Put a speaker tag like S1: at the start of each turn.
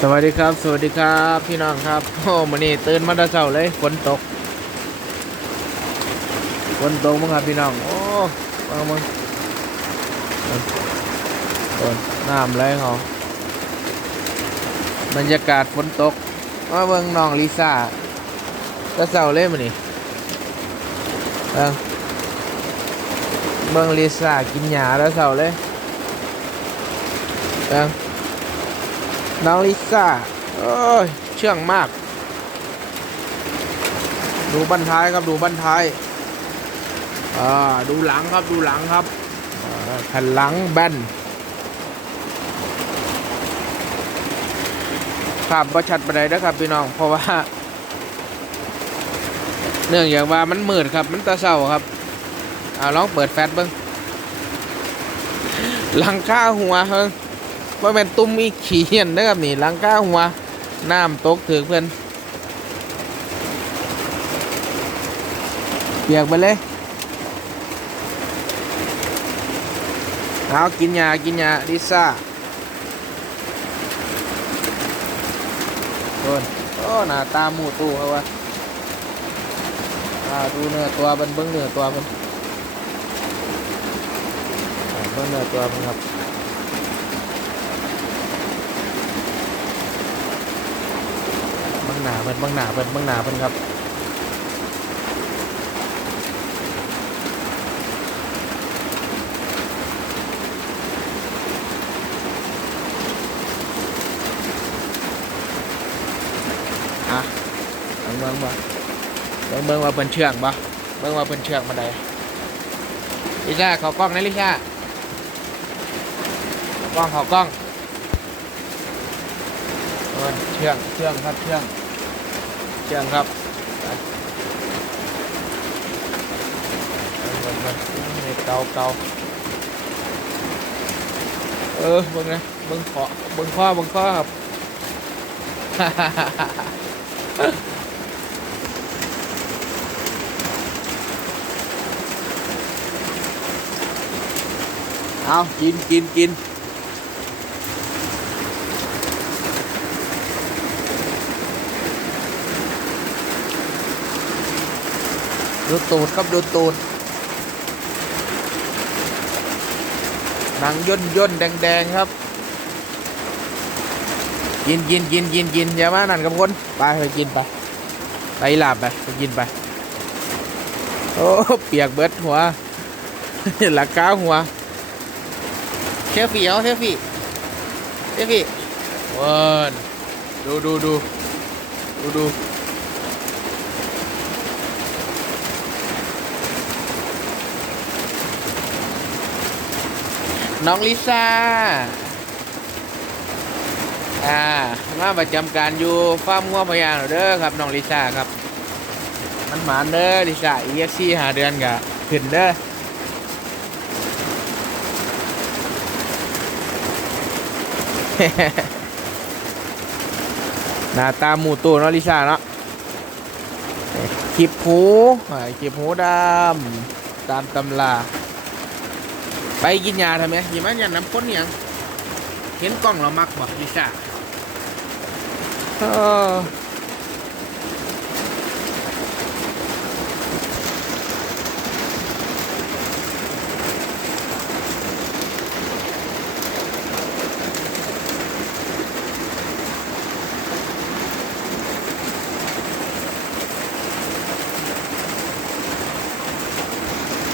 S1: สวัสดีครับ สวัสดีครับ พี่น้องครับโอ้มันนี่ตื่นมาแต่เช้าเลยฝนตกฝนตกมั้งครับพี่น้อง โอ้มามึงโอนน้ำไหลเขาบรรยากาศฝนตกมาเบิ่งน้องลิซ่าแต่เช้าเลยมันนี่เบิ่งเบิ่งลิซ่ากินหญ้าแล้วเช้าเลยเบิ่ง น้องลิซ่าโอ้ยเชื่องมาก ดูบันท้ายครับดูบันท้ายอ่าดูหลังครับดูหลังครับแผ่นหลังแบนภาพประชัดไปไหนนะครับพี่น้อง เพราะว่า เนื่องจากว่ามันมืดครับ มันตาเศร้าครับอ่าลองเปิดแฟลชเบิ้งหลังข้าหัวเฮ้ง ว่าเป็นตุ้มอีขี้เหียนนะครับนี่หลังก้าหัวน้ำตกถึงเพื่อนเปียกไปเลยเอากินยากินยาลิซ่าโดนโอ้หน้าตาหมูตู้เขาวะอ่าดูเนื้อตัวมันเบิ้งเนื้อตัวมันเบิ้งเนื้อตัวมันครับ เบาง หนาเพิ่นเบางหนาเพิ่นเบางหนาเพิ่นครับอะเบิ่งเบิ่งบ่เบิ่งเบิ่งว่าเพิ่นเชื่องบ่เบิ่งว่าเพิ่นเชื่องมาได้ลิซ่าขากล้องนะลิซ่ากล้องขากล้องเออเชื่องเชื่องครับเชื่อง เชียงครับไปเบิ่งเกาเกาเออเบิ่งนะเบิ่งขอเบิ่งข้อเบิ่งข้อครับเอากินกินกิน ดูตูดครับดูตูดหนังย่นย่นแดงแดงครับ กินกินกินกินกินอย่ามานั่นกับคนไปไปกินไปไปหลับไปไปกินไป โอ้เปียกเบิดหัวหลักก้าหัวเทฟี่เอาเทฟี่เทฟี่เวิร์นดูดูดูดูดู น้องลิซ่า อ่า มาประจำการอยู่ฟาร์มงัวพยางเด้อครับน้องลิซ่าครับ มันหมานเด้อลิซ่าอีเอสซีหาเดือนกะขึ้นเด้อหน้าตาหมูตูเนาะลิซ่าเนาะคลิปหูอ่าคลิปหูดำตามตำรา ไปกินยาทำไมยิมันยันน้ำพ้นยังเห็นกล้องเรามักบอกดิซ่าเออ